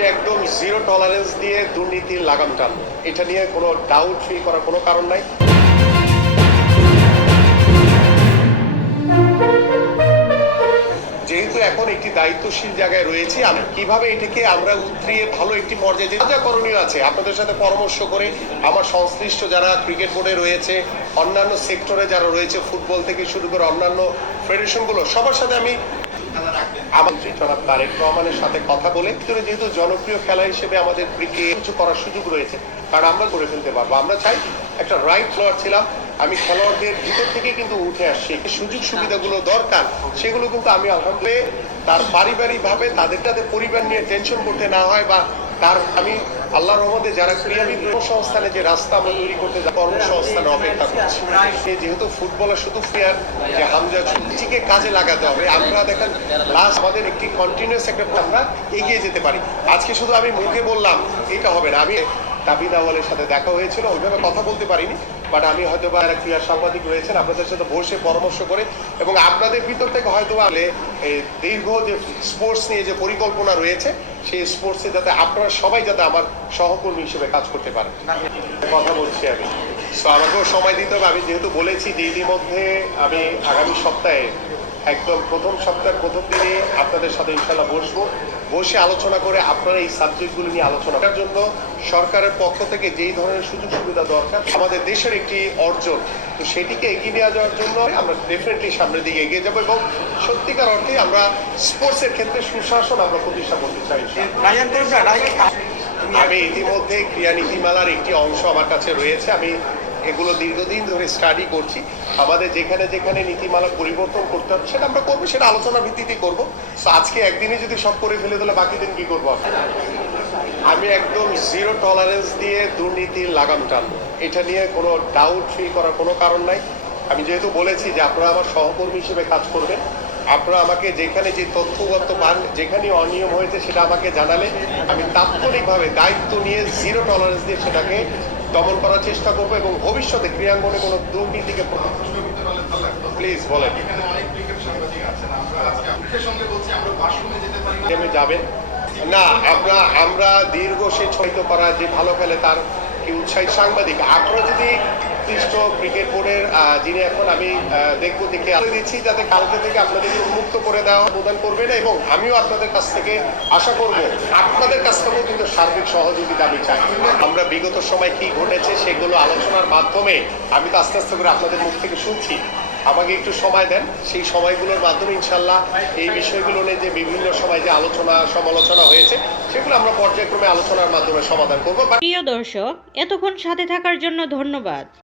আমি একদম zero tolerance দিয়ে দুর্নীতির লাগাম টানবো। এটা নিয়ে কোনো ডাউট ফিল করার কোনো কারণ নাই। যেহেতু এখন একটি দায়িত্বশীল জায়গায় রয়েছে, আমি কিভাবে এটাকে আমরা উতরিয়ে ভালো একটি পর্যায়ে যা করণীয় আছে আপনাদের সাথে পরামর্শ করে আমার সংশ্লিষ্ট যারা ক্রিকেট বোর্ডে রয়েছে, অন্যান্য সেক্টরে যারা রয়েছে, ফুটবল থেকে শুরু করে অন্যান্য ফেডারেশনগুলো সবার সাথে আমি আমার জনাব তারেক রহমানের সাথে কথা বলে যেহেতু জনপ্রিয় খেলা হিসেবে আমাদের ক্রিকেট কিছু করার সুযোগ রয়েছে, কারণ আমরা করে ফেলতে পারবো। আমরা চাই একটা রাইট প্লেয়ার ছিলাম, আমি খেলোয়াড়দের ভিতর থেকে কিন্তু উঠে আসছি, সুযোগ সুবিধাগুলো দরকার সেগুলো কিন্তু আমি আলহামদুলিল্লাহ তার পারিবারিকভাবে তাদের পরিবার নিয়ে টেনশন করতে না হয়, বা তার আমি আল্লাহর রহমতে যারা ক্রীড়াবিদ কর্মসংস্থানে যে রাস্তা আমরা তৈরি করতে কর্মসংস্থানে অপেক্ষা করছি। যেহেতু ফুটবলার শুধু প্লেয়ার যে হামজা ছুটিকে কাজে লাগাতে হবে, আমরা দেখেন লাস্ট আমাদের একটি কন্টিনিউয়াস একটা আমরা এগিয়ে যেতে পারি। আজকে শুধু আমি মুখে বললাম এটা হবে না, আমি তাবিদ আওয়ালের সাথে দেখা হয়েছিল, ওইভাবে কথা বলতে পারিনি, বাট আমি হয়তো বা ক্রীড়া সাংবাদিক রয়েছেন আপনাদের সাথে বসে পরামর্শ করে এবং আপনাদের ভিতর থেকে হয়তো দীর্ঘ যে স্পোর্টস নিয়ে যে পরিকল্পনা রয়েছে সেই স্পোর্টসে যাতে আপনারা সবাই যাতে আমার সহকর্মী হিসেবে কাজ করতে পারেন কথা বলছি আমি। সো আমাকেও সময় দিতে হবে। আমি যেহেতু বলেছি যে ইতিমধ্যে আমি আগামী সপ্তাহে একদম প্রথম সপ্তাহের প্রথম দিনে আপনাদের সাথে ইনশাল্লাহ বসে আলোচনা করে আপনারা এই সাবজেক্টগুলো নিয়ে আলোচনা করার জন্য সরকারের পক্ষ থেকে যেই ধরনের সুযোগ সুবিধা দরকার আমাদের দেশের একটি অর্জন, তো সেটিকে এগিয়ে নিয়ে যাওয়ার জন্য আমরা ডেফিনেটলি সামনের দিকে এগিয়ে যাবো এবং সত্যিকার অর্থে আমরা স্পোর্টসের ক্ষেত্রে সুশাসন আমরা প্রতিষ্ঠা করতে চাই। আমি ইতিমধ্যে ক্রীড়া নীতিমালার একটি অংশ আমার কাছে রয়েছে, আমি এগুলো দীর্ঘদিন ধরে স্টাডি করছি। আমাদের যেখানে যেখানে নীতিমালা পরিবর্তন করতে হবে সেটা আমরা করবো, সেটা আলোচনার ভিত্তিতেই করবো। তো আজকে একদিনে যদি সব করে ফেলে তাহলে বাকি দিন কি করবো? আমি একদম জিরো টলারেন্স দিয়ে দুর্নীতির লাগাম টানবো। এটা নিয়ে কোনো ডাউট ফিল করার কোনো কারণ নাই। আমি যেহেতু বলেছি যে আপনারা আমার সহকর্মী হিসেবে কাজ করবেন, আপনারা আমাকে যেখানে যে তথ্যগত পান, যেখানে অনিয়ম হয়েছে সেটা আমাকে জানালে আমি তাৎক্ষণিকভাবে দায়িত্ব নিয়ে জিরো টলারেন্স দিয়ে সেটাকে দমন করার চেষ্টা করবো এবং ভবিষ্যতে ক্রীড়াঙ্গনে কোনো দুর্নীতিকে প্লিজ বলেন যাবেন না। আমরা দীর্ঘ সে ছয়িত করা যে ভালো খেলে তার কি উৎসাহিত সাংবাদিক, আপনারা যদি ক্রিকেট বোর্ডের যিনি এখন আমি দেখবো দেখে দিচ্ছি যাতে কালকে থেকে আপনাদেরকে উন্মুক্ত করে দেওয়া প্রদান করবেন এবং আমিও আপনাদের কাছ থেকে আশা করব আপনাদের কাছ থেকেও কিন্তু সার্বিক সহযোগিতা আমি চাই। আমরা বিগত সময় কি ঘটেছে সেগুলো আলোচনার মাধ্যমে আমি তো আস্তে আস্তে করে আপনাদের মুখ থেকে শুনছি, আমাকে একটু সময় দেন, সেই সময়গুলোর মাধ্যমে ইনশাল্লাহ এই বিষয়গুলো নিয়ে যে বিভিন্ন সময় যে আলোচনা সমালোচনা হয়েছে সেগুলো আমরা পর্যায়ক্রমে আলোচনার মাধ্যমে সমাধান করবো। প্রিয় দর্শক, এতক্ষণ সাথে থাকার জন্য ধন্যবাদ।